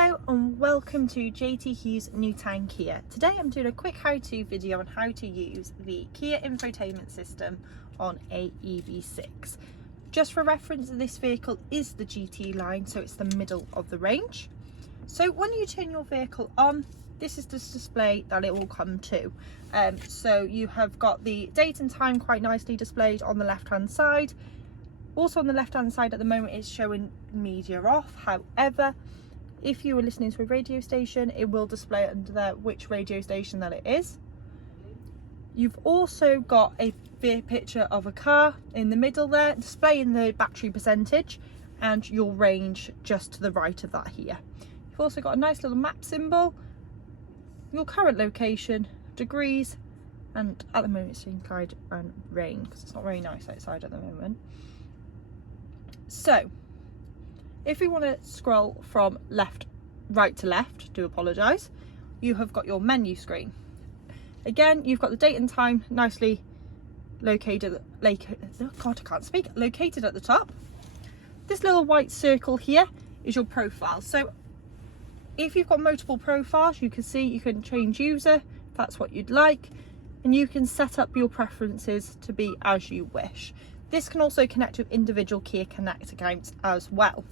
Hello and welcome to JT Hughes Newtown Kia. Today I'm doing a quick how-to video on how to use the Kia Infotainment System on a EV6. Just for reference, this vehicle is the GT line, so it's the middle of the range. So when you turn your vehicle on, this is the display that it will come to. So you have got the date and time quite nicely displayed on the left hand side. Also on the left hand side at the moment it's showing media off. However, if you were listening to a radio station, it will display under there which radio station that it is. You've also got a picture of a car in the middle there, displaying the battery percentage and your range just to the right of that here. You've also got a nice little map symbol, your current location, degrees, and at the moment it's in cloud and rain because it's not very nice outside at the moment. So if we want to scroll from right to left, do apologise, you have got your menu screen. Again, you've got the date and time nicely located at the top. This little white circle here is your profile. So if you've got multiple profiles, you can see you can change user if that's what you'd like, and you can set up your preferences to be as you wish. This can also connect with individual Kia Connect accounts as well.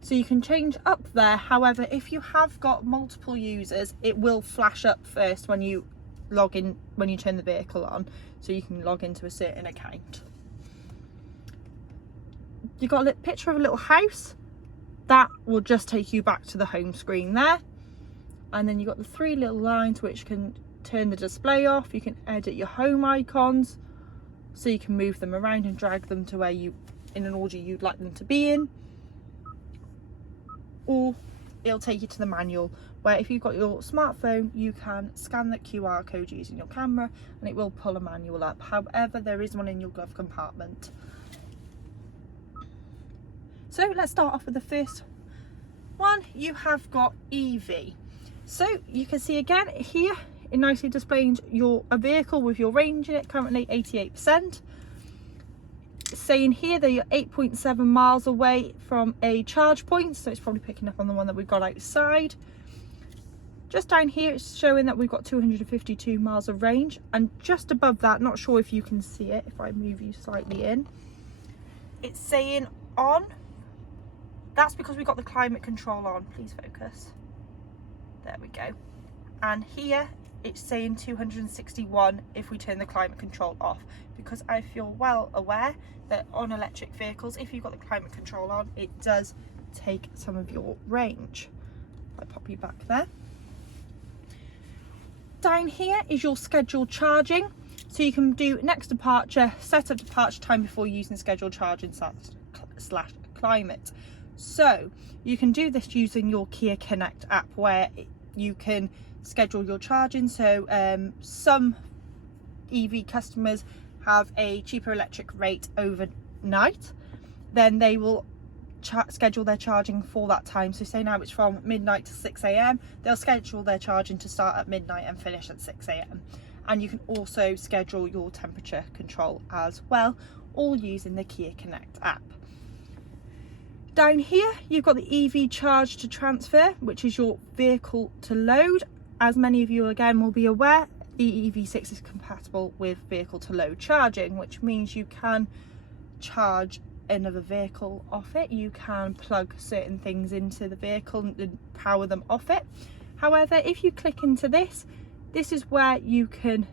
So you can change up there. However, if you have got multiple users, it will flash up first when you log in, when you turn the vehicle on, so you can log into a certain account. You've got a picture of a little house. That will just take you back to the home screen there. And then you've got the three little lines which can turn the display off. You can edit your home icons, so you can move them around and drag them to where you, in an order you'd like them to be in. Or it'll take you to the manual, where if you've got your smartphone you can scan the QR code using your camera and it will pull a manual up. However, there is one in your glove compartment. So let's start off with the first one. You have got EV. So you can see again here it nicely displays a vehicle with your range in it, currently 88%. Saying here that you're 8.7 miles away from a charge point, so it's probably picking up on the one that we've got outside. Just down here it's showing that we've got 252 miles of range, and just above that, not sure if you can see it if I move you slightly in, it's saying on. That's because we've got the climate control on. Please focus. There we go. And here it's saying 261 if we turn the climate control off, because I feel well aware that on electric vehicles, if you've got the climate control on, it does take some of your range. I'll pop you back there. Down here is your scheduled charging, so you can do next departure, set up departure time before using scheduled charging / climate. So you can do this using your Kia Connect app, where you can schedule your charging. So some EV customers have a cheaper electric rate overnight, then they will schedule their charging for that time. So say now it's from midnight to 6 AM, they'll schedule their charging to start at midnight and finish at 6 AM. And you can also schedule your temperature control as well, all using the Kia Connect app. Down here you've got the EV charge to transfer, which is your vehicle to load. As many of you again will be aware, the EV6 is compatible with vehicle to load charging, which means you can charge another vehicle off it. You can plug certain things into the vehicle and power them off it. However, if you click into this, this is where you can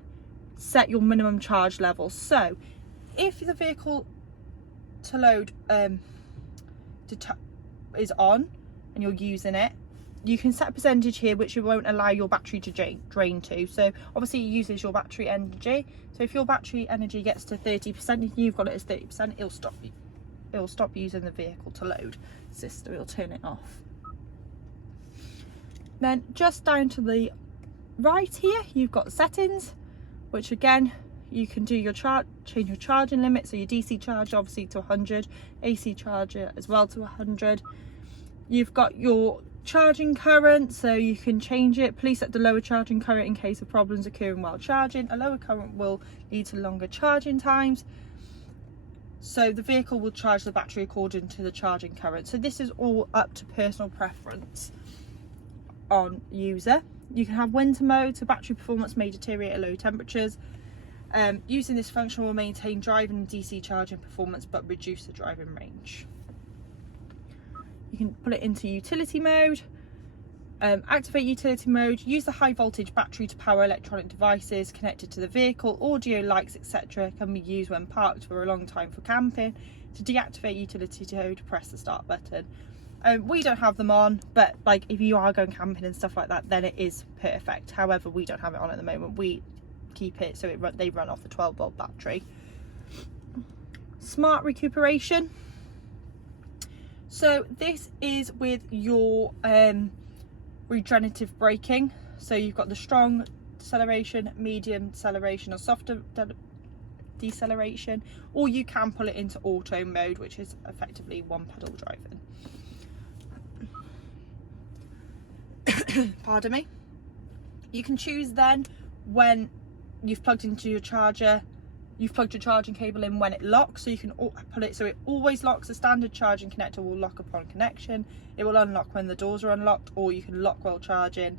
set your minimum charge level. So if the vehicle to load is on and you're using it, you can set a percentage here which it won't allow your battery to drain to. So obviously it uses your battery energy. So if your battery energy gets to 30%, if you've got it as 30%, it'll stop using the vehicle to load system. It'll turn it off. Then just down to the right here you've got settings, which again you can do your change your charging limit. So your DC charger obviously to 100, AC charger as well to 100. You've got your charging current, so you can change it. Please set the lower charging current in case of problems occurring while charging. A lower current will lead to longer charging times. So the vehicle will charge the battery according to the charging current. So this is all up to personal preference on user. You can have winter mode, so battery performance may deteriorate at low temperatures. Using this function will maintain driving and DC charging performance but reduce the driving range. You can put it into utility mode. Activate utility mode, use the high voltage battery to power electronic devices connected to the vehicle. Audio, lights, etc. can be used when parked for a long time for camping. To deactivate utility mode, press the start button. We don't have them on, but like if you are going camping and stuff like that, then it is perfect. However, we don't have it on at the moment. We keep it so they run off the 12-volt battery. Smart recuperation. So this is with your regenerative braking. So you've got the strong deceleration, medium deceleration, or softer deceleration, or you can pull it into auto mode, which is effectively one pedal driving. Pardon me. You can choose then when you've plugged into your charger, you've plugged your charging cable in when it locks, so you can put it so it always locks. The standard charging connector will lock upon connection. It will unlock when the doors are unlocked, or you can lock while charging.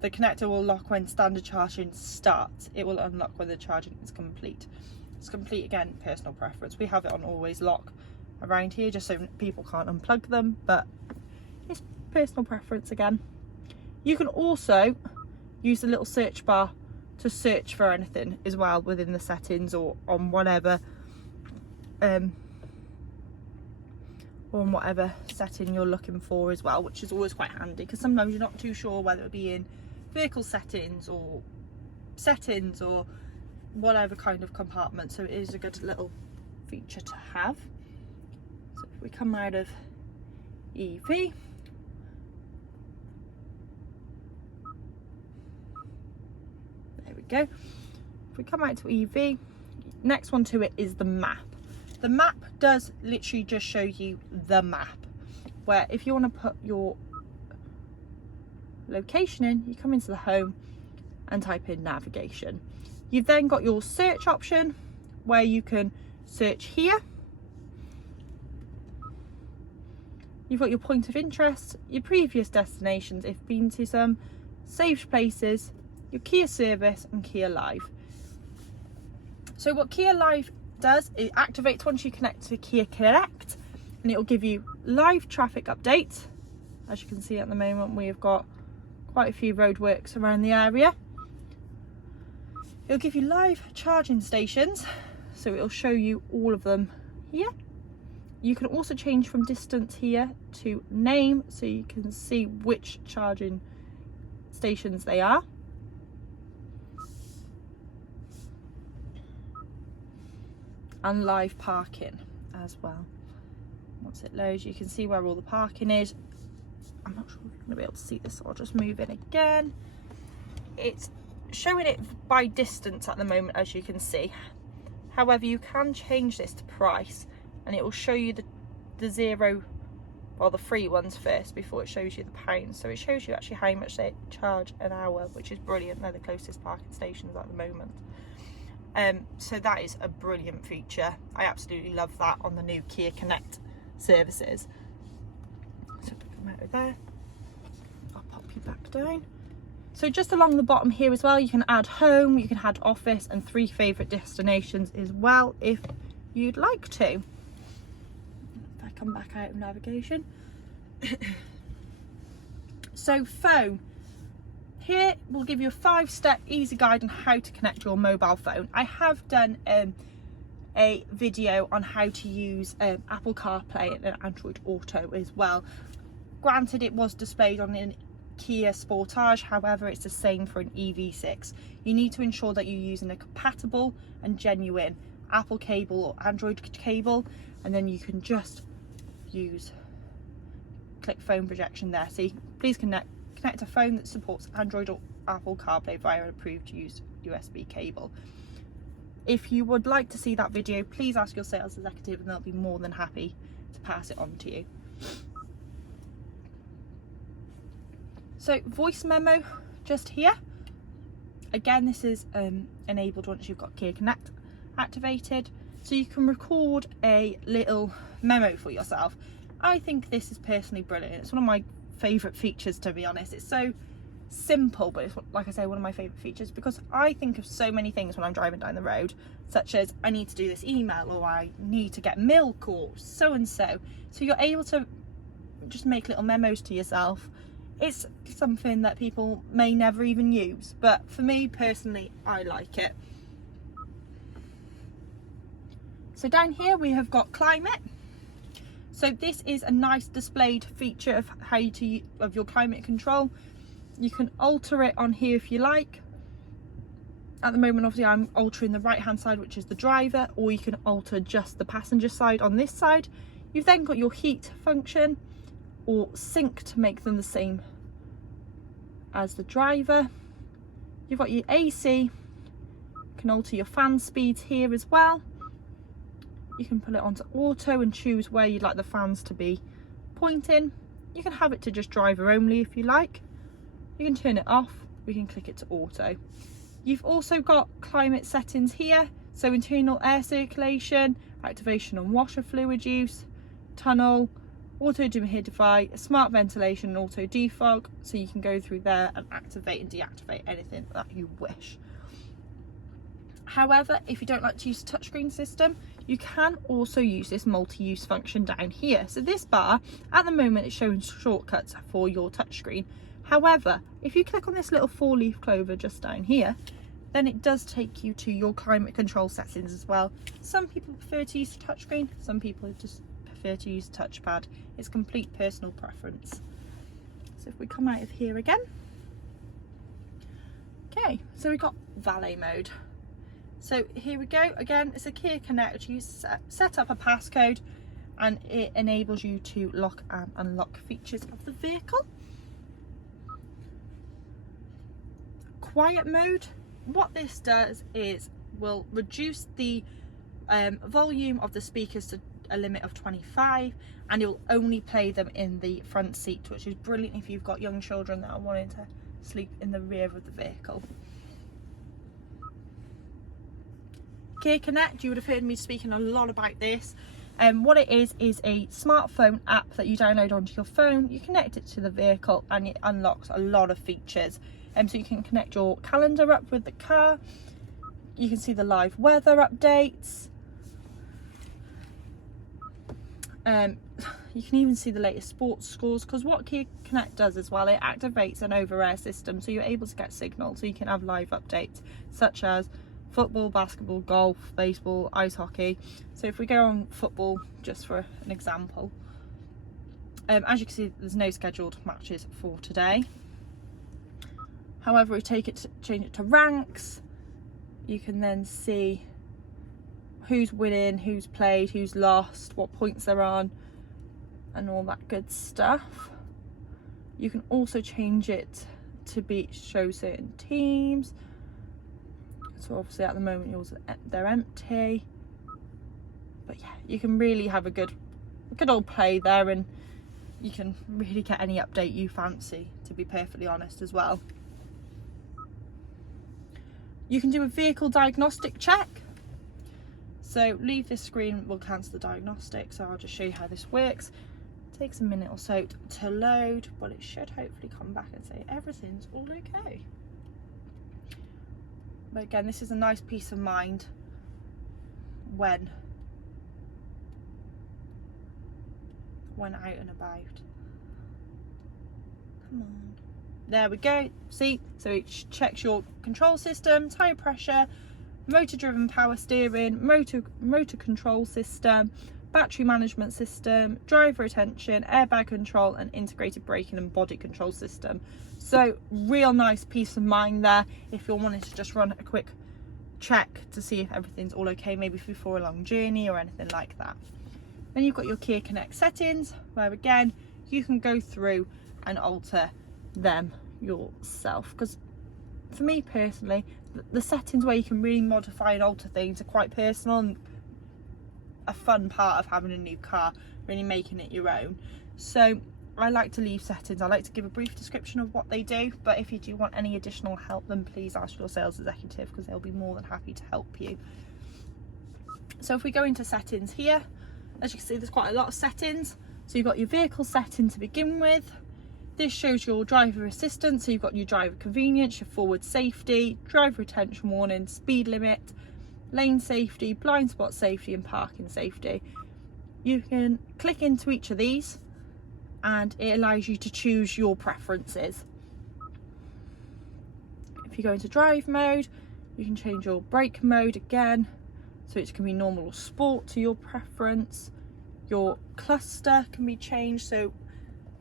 The connector will lock when standard charging starts. It will unlock when the charging is complete. It's complete, again, personal preference. We have it on always lock around here just so people can't unplug them, but it's personal preference again. You can also use the little search bar to search for anything as well within the settings, or on whatever setting you're looking for as well, which is always quite handy because sometimes you're not too sure whether it be in vehicle settings or whatever kind of compartment. So it is a good little feature to have. So if we come out of EV, go. If we come out to EV, next one to it is the map. The map does literally just show you the map, where if you want to put your location in, you come into the home and type in navigation. You've then got your search option where you can search here. You've got your point of interest, your previous destinations if been to some, saved places, your Kia service, and Kia Live. So what Kia Live does, it activates once you connect to Kia Connect, and it will give you live traffic updates. As you can see at the moment, we've got quite a few roadworks around the area. It'll give you live charging stations, so it'll show you all of them here. You can also change from distance here to name, so you can see which charging stations they are. And live parking as well. Once it loads, you can see where all the parking is. I'm not sure if you're going to be able to see this, so I'll just move in again. It's showing it by distance at the moment, as you can see. However, you can change this to price, and it will show you the zero, well, the free ones first before it shows you the pounds. So it shows you actually how much they charge an hour, which is brilliant. They're the closest parking stations at the moment. So that is a brilliant feature. I absolutely love that on the new Kia Connect services. So come out of there, I'll pop you back down. So just along the bottom here as well, you can add home, you can add office, and 3 favourite destinations as well if you'd like to. If I come back out of navigation. So phone. Here we'll give you a 5-step easy guide on how to connect your mobile phone. I have done a video on how to use Apple CarPlay and Android Auto as well. Granted, it was displayed on an Kia Sportage, however it's the same for an EV6. You need to ensure that you're using a compatible and genuine Apple cable or Android cable, and then you can just click phone projection there. So please connect a phone that supports Android or Apple CarPlay via an approved used USB cable. If you would like to see that video, please ask your sales executive and they'll be more than happy to pass it on to you. So voice memo just here. Again, this is enabled once you've got Kia Connect activated. so you can record a little memo for yourself. I think this is personally brilliant. It's one of my favourite features, to be honest. It's so simple, but it's, like I say, one of my favourite features, because I think of so many things when I'm driving down the road, such as I need to do this email, or I need to get milk, or so and so. So you're able to just make little memos to yourself. It's something that people may never even use, but for me personally, I like it. So down here we have got climate. So this is a nice displayed feature of of your climate control. You can alter it on here if you like. At the moment, obviously, I'm altering the right hand side, which is the driver, or you can alter just the passenger side on this side. You've then got your heat function, or sync to make them the same as the driver. You've got your AC. You can alter your fan speeds here as well. You can put it onto auto and choose where you'd like the fans to be pointing. You can have it to just driver only if you like. You can turn it off. We can click it to auto. You've also got climate settings here. So internal air circulation, activation on washer fluid use, tunnel, auto dehumidify, smart ventilation and auto defog. So you can go through there and activate and deactivate anything that you wish. However, if you don't like to use a touchscreen system, you can also use this multi-use function down here. So this bar, at the moment, it's showing shortcuts for your touchscreen. However, if you click on this little 4-leaf clover just down here, then it does take you to your climate control settings as well. Some people prefer to use the touchscreen, some people just prefer to use the touchpad. It's complete personal preference. So if we come out of here again. Okay, so we've got valet mode. So here we go. Again, it's a Kia Connect. You set up a passcode and it enables you to lock and unlock features of the vehicle. Quiet mode. What this does is will reduce the volume of the speakers to a limit of 25, and it will only play them in the front seat, which is brilliant if you've got young children that are wanting to sleep in the rear of the vehicle. Kia Connect, you would have heard me speaking a lot about this. What it is a smartphone app that you download onto your phone. You connect it to the vehicle and it unlocks a lot of features. So you can connect your calendar up with the car. You can see the live weather updates. You can even see the latest sports scores, because what Kia Connect does as well, it activates an over-air system, so you're able to get signal, so you can have live updates such as football, basketball, golf, baseball, ice hockey. So if we go on football, just for an example, as you can see, there's no scheduled matches for today. However, we change it to ranks. You can then see who's winning, who's played, who's lost, what points they're on, and all that good stuff. You can also change it to show certain teams. So obviously at the moment they're empty, but yeah, you can really have a good old play there, and you can really get any update you fancy, to be perfectly honest, as well. You can do a vehicle diagnostic check. So leave this screen, will cancel the diagnostic, so I'll just show you how this works. It takes a minute or so to load, but it should hopefully come back and say everything's all okay. But again, this is a nice peace of mind when out and about. Come on. There we go. See, so it checks your control system, tyre pressure, motor driven power steering, motor control system, battery management system, driver attention, airbag control, and integrated braking and body control system. So real nice peace of mind there if you're wanting to just run a quick check to see if everything's all okay, maybe before a long journey or anything like that. Then you've got your Kia Connect settings, where again you can go through and alter them yourself, because for me personally, the settings where you can really modify and alter things are quite personal and a fun part of having a new car, really making it your own. So I like to leave settings. I like to give a brief description of what they do, but if you do want any additional help, then please ask your sales executive, because they'll be more than happy to help you. So if we go into settings here, as you can see, there's quite a lot of settings. So you've got your vehicle setting to begin with. This shows your driver assistance. So you've got your driver convenience, your forward safety, driver attention warning, speed limit, lane safety, blind spot safety and parking safety. You can click into each of these and it allows you to choose your preferences. If you go into drive mode, you can change your brake mode again, so it can be normal or sport to your preference. Your cluster can be changed, so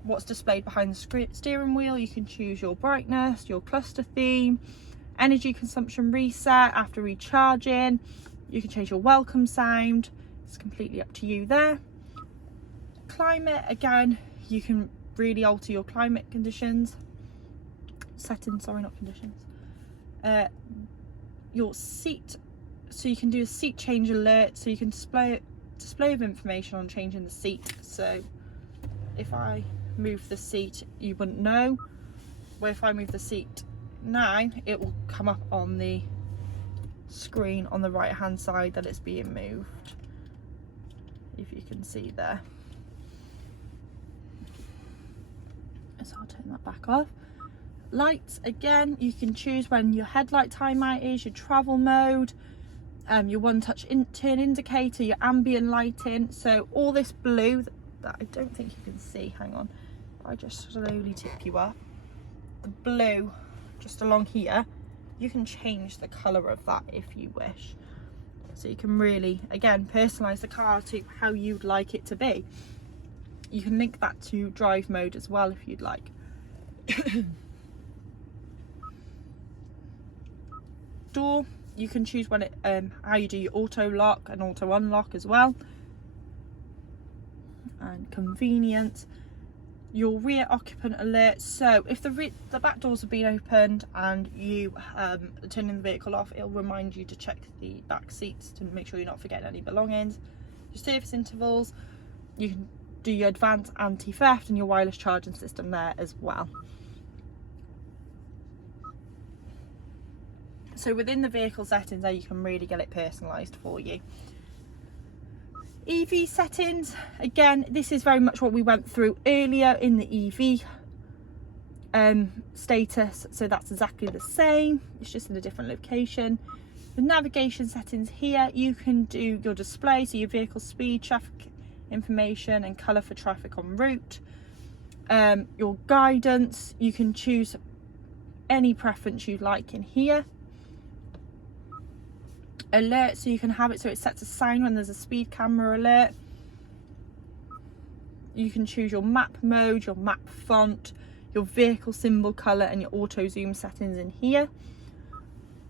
what's displayed behind the steering wheel, you can choose your brightness, your cluster theme, energy consumption reset after recharging. You can change your welcome sound, it's completely up to you there. Climate, again, you can really alter your climate conditions, settings, sorry, not conditions. Your seat, so you can do a seat change alert, so you can display of information on changing the seat. So if I move the seat, you wouldn't know, where if I move the seat now, it will come up on the screen on the right hand side that it's being moved, if you can see there. So I'll turn that back off. Lights, again, you can choose when your headlight timeout is, your travel mode, your one touch turn indicator, your ambient lighting. So all this blue that I don't think you can see, hang on, if I just slowly tip you up, the blue just along here, you can change the colour of that if you wish. So you can really, again, personalise the car to how you'd like it to be. You can link that to drive mode as well if you'd like. Door, you can choose when it how you do your auto lock and auto unlock as well. And convenience, your rear occupant alert, so if the back doors have been opened and you are turning the vehicle off, it'll remind you to check the back seats to make sure you're not forgetting any belongings. Your service intervals, you can do your advanced anti-theft and your wireless charging system there as well. So within the vehicle settings there, you can really get it personalised for you. EV settings, again, this is very much what we went through earlier in the EV status, so that's exactly the same, it's just in a different location. The navigation settings here, you can do your display, so your vehicle speed, traffic information and colour for traffic en route. Your guidance, you can choose any preference you'd like in here. Alert, so you can have it so it sets a sign when there's a speed camera alert. You can choose your map mode, your map font, your vehicle symbol colour and your auto zoom settings in here.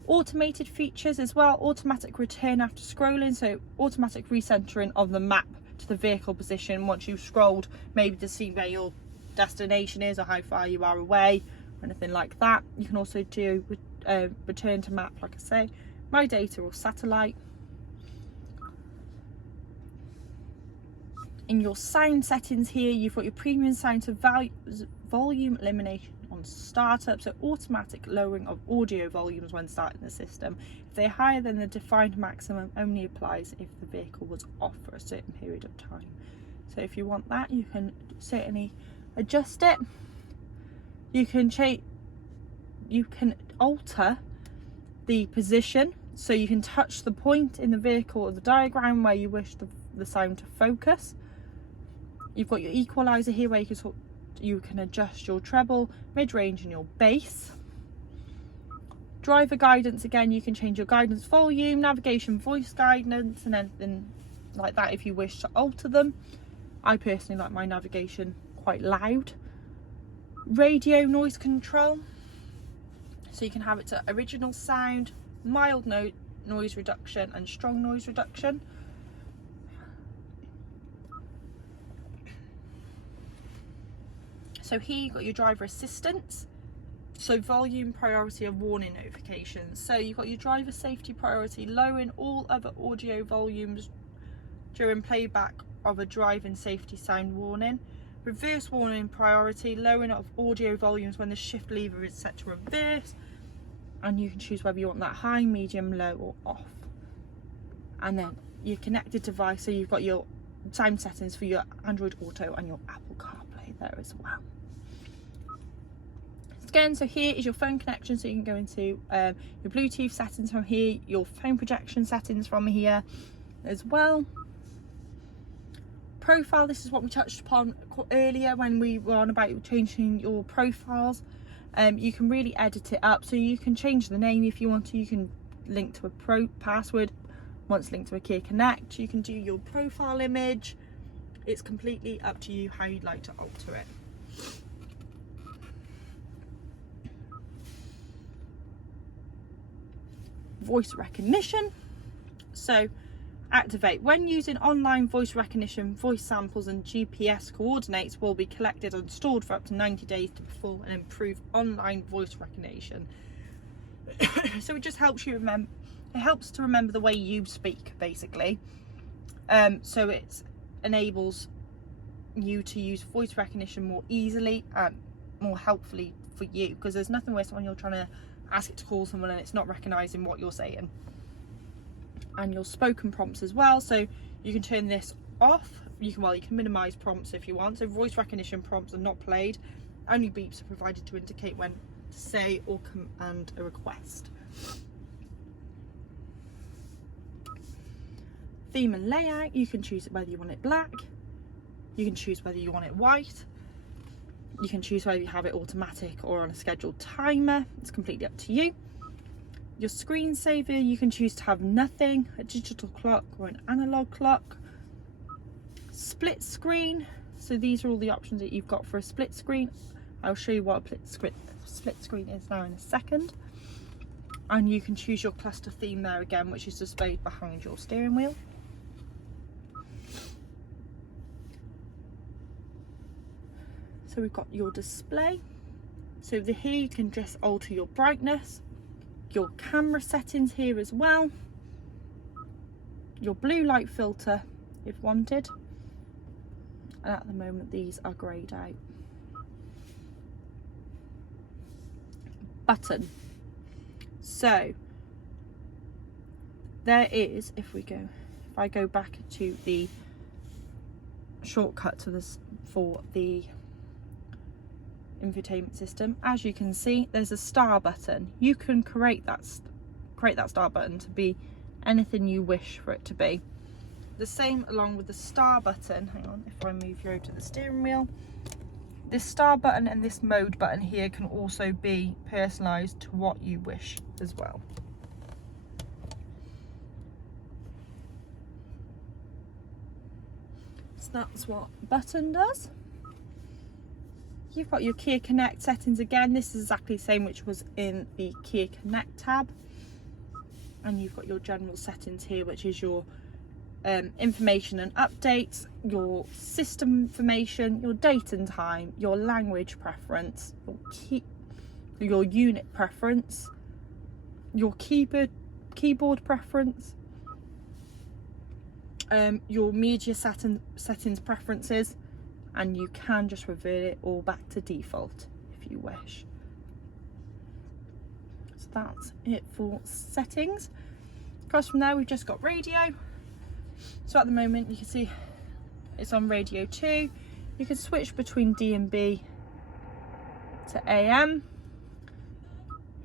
Automated features as well, automatic return after scrolling, so automatic recentering of the map to the vehicle position once you've scrolled, maybe to see where your destination is or how far you are away or anything like that. You can also do return to map, like I say, my data or satellite. In your sound settings here, you've got your premium sound to volume elimination on startup, so automatic lowering of audio volumes when starting the system. If they're higher than the defined maximum, only applies if the vehicle was off for a certain period of time. So if you want that, you can certainly adjust it. You can alter the position, so you can touch the point in the vehicle or the diagram where you wish the sound to focus. You've got your equalizer here where you can adjust your treble, mid-range and your bass. Driver guidance, again, you can change your guidance volume, navigation voice guidance and anything like that if you wish to alter them. I personally like my navigation quite loud. Radio noise control, so you can have it to original sound, mild noise reduction and strong noise reduction. So here you've got your driver assistance, so volume, priority and warning notifications. So you've got your driver safety priority, lowering all other audio volumes during playback of a driving safety sound warning. Reverse warning priority, lowering of audio volumes when the shift lever is set to reverse. And you can choose whether you want that high, medium, low or off. And then your connected device, so you've got your sound settings for your Android Auto and your Apple CarPlay there as well. Again, so here is your phone connection, so you can go into your Bluetooth settings from here, your phone projection settings from here as well. Profile, this is what we touched upon earlier when we were on about changing your profiles. You can really edit it up, so you can change the name if you want to. You can link to a password once linked to a Kia Connect. You can do your profile image. It's completely up to you how you'd like to alter it. Voice recognition, so activate. When using online voice recognition, voice samples and GPS coordinates will be collected and stored for up to 90 days to perform and improve online voice recognition. So it just helps you remember, it helps to remember the way you speak, basically. So it enables you to use voice recognition more easily and more helpfully for you, because there's nothing worse when you're trying to ask it to call someone and it's not recognizing what you're saying. And your spoken prompts as well, so you can turn this off. You can minimize prompts if you want. So voice recognition prompts are not played, only beeps are provided to indicate when to say or command a request. Theme and layout, you can choose whether you want it black, you can choose whether you want it white, you can choose whether you have it automatic or on a scheduled timer. It's completely up to you. Your screensaver, you can choose to have nothing, a digital clock or an analog clock. Split screen, so these are all the options that you've got for a split screen. I'll show you what a split screen is now in a second. And you can choose your cluster theme there again, which is displayed behind your steering wheel. So we've got your display. So here you can just alter your brightness, your camera settings here as well, your blue light filter if wanted, and at the moment these are greyed out. Button. So there is, if I go back to the shortcut to this for the infotainment system, as you can see there's a star button. You can create that star button to be anything you wish for it to be. The same along with the star button, hang on, if I move you over to the steering wheel, this star button and this mode button here can also be personalized to what you wish as well. So that's what button does. You've got your Kia Connect settings again. This is exactly the same which was in the Kia Connect tab. And you've got your general settings here, which is your information and updates, your system information, your date and time, your language preference, your unit preference, your keyboard preference, your media settings preferences, and you can just revert it all back to default if you wish. So that's it for settings. Across from there we've just got radio. So at the moment you can see it's on radio 2. You can switch between D and B to AM.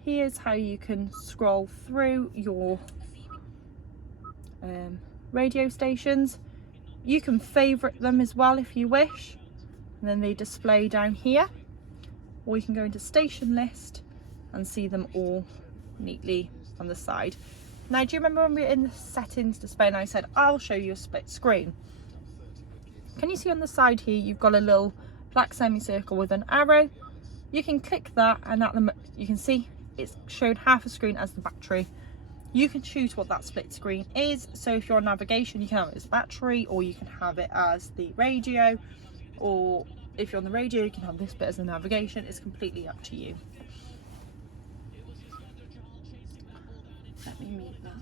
Here's how you can scroll through your radio stations. You can favourite them as well if you wish, and then they display down here, or you can go into station list and see them all neatly on the side. Now, do you remember when we were in the settings display and I said I'll show you a split screen? Can you see on the side here you've got a little black semicircle with an arrow? You can click that and you can see it's shown half a screen as the battery. You can choose what that split screen is. So if you're on navigation, you can have it as battery, or you can have it as the radio, or if you're on the radio, you can have this bit as the navigation. It's completely up to you. Let me mute that.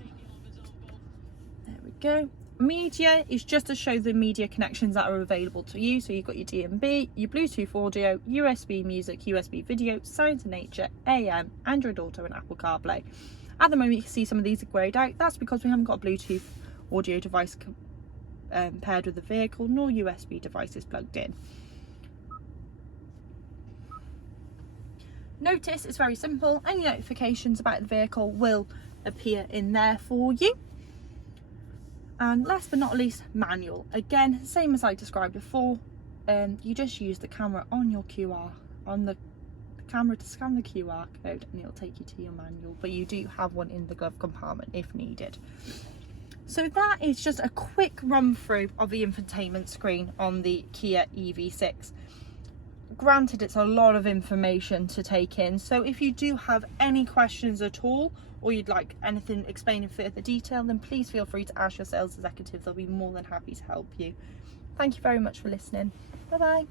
There we go. Media is just to show the media connections that are available to you. So you've got your D&B, your Bluetooth audio, USB music, USB video, Sound to Nature, AM, Android Auto and Apple CarPlay. At the moment you can see some of these are greyed out. That's because we haven't got a Bluetooth audio device paired with the vehicle, nor USB devices plugged in. Notice it's very simple. Any notifications about the vehicle will appear in there for you. And last but not least, manual. Again, same as I described before. You just use the camera on your the camera to scan the QR code, and it'll take you to your manual. But you do have one in the glove compartment if needed. So that is just a quick run through of the infotainment screen on the Kia EV6. Granted, it's a lot of information to take in, so if you do have any questions at all, or you'd like anything explained in further detail, then please feel free to ask your sales executive. They'll be more than happy to help you. Thank you very much for listening. Bye bye.